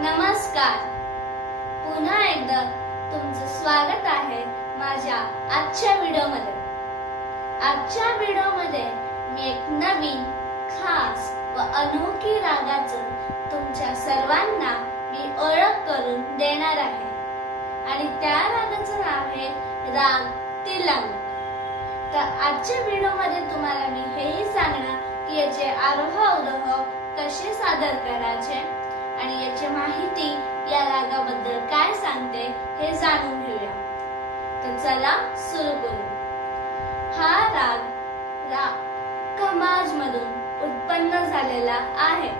नमस्कार, पुन्हा एकदा तुमचं स्वागत आहे माझ्या आजच्या व्हिडिओमध्ये। आजच्या व्हिडिओमध्ये मी एक नवीन खास व अनोखी रागाचं तुमच्या सर्वांना मी ओळख करून देणार आहे आणि त्या रागाचं नाव आहे राग तिलंग। तर आजच्या व्हिडिओमध्ये तुम्हाला मी हेही सांगणार की याचे आरोह अवरोह कसे सादर करायचे आणि याची माहिती या रागाबद्दल काय सांगते हे जाणून घेऊया। तर चला सुरू करू। हा राग खमाज मधून उत्पन्न झालेला आहे।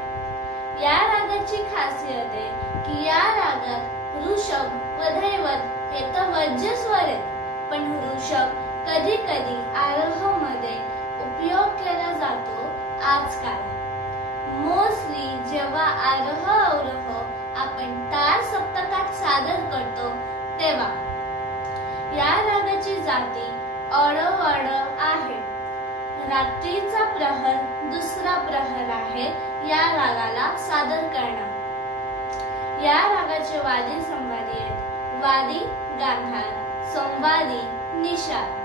या रागाची खासियत आहे की या रागात ऋषभ व धैवत हे तर वज्र स्वर आहेत, पण ऋषभ कधी कधी आरोह मध्ये उपयोग केला जातो। आजकाल मोस्टली जेव्हा आरोह अवरोह आपण तार सप्तकात सादर करतो तेव्हा या रागाची जाती अडवड आहे। रात्रीचा प्रहर दुसरा प्रहर आहे या रागाला सादर करणं। या रागाचे वादी संवादी आहेत, वादी गांधार, संवादी निषाद।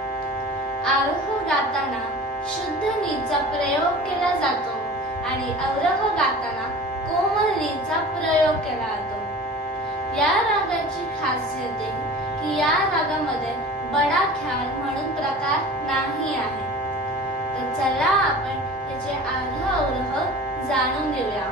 आरोह गाताना शुद्ध नीचा प्रयोग केला जातो आणि अवरोह गाताना कोमल नीचा प्रयोग केला जातो। या रागाची खासियत आहे की या रागामध्ये बडा ख्याल म्हणून प्रकार नाही आहे। तर चला आपण त्याचे आरोह अवरोह जाणून घेऊया।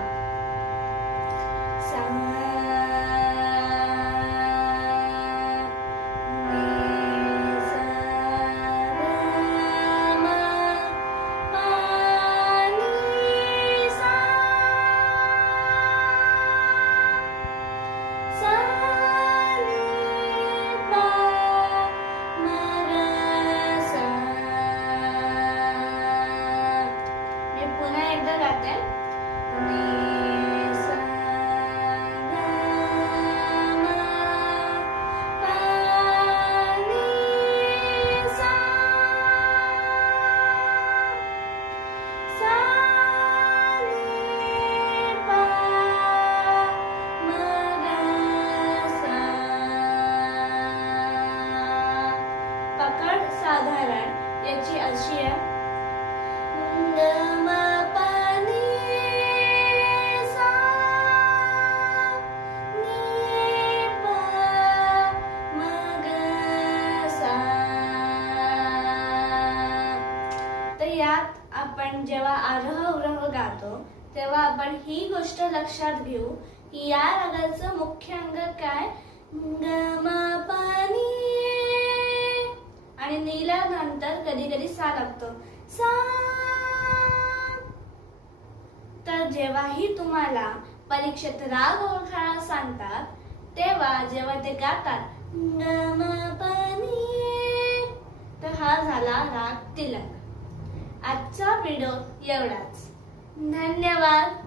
साधारण याची अशी आहे, तर यात आपण जेव्हा आरोह अवरोह गातो तेव्हा आपण ही गोष्ट लक्षात घेऊ की या रागाचं मुख्य अंग काय, आणि नील्यानंतर कधी कधी सा लागतो, सा। तर जेव्हाही तुम्हाला परीक्षेत राग ओळखायला सांगतात तेव्हा जेव्हा ते गातात तर हा झाला राग तिलक। आजचा व्हिडिओ एवढाच। धन्यवाद।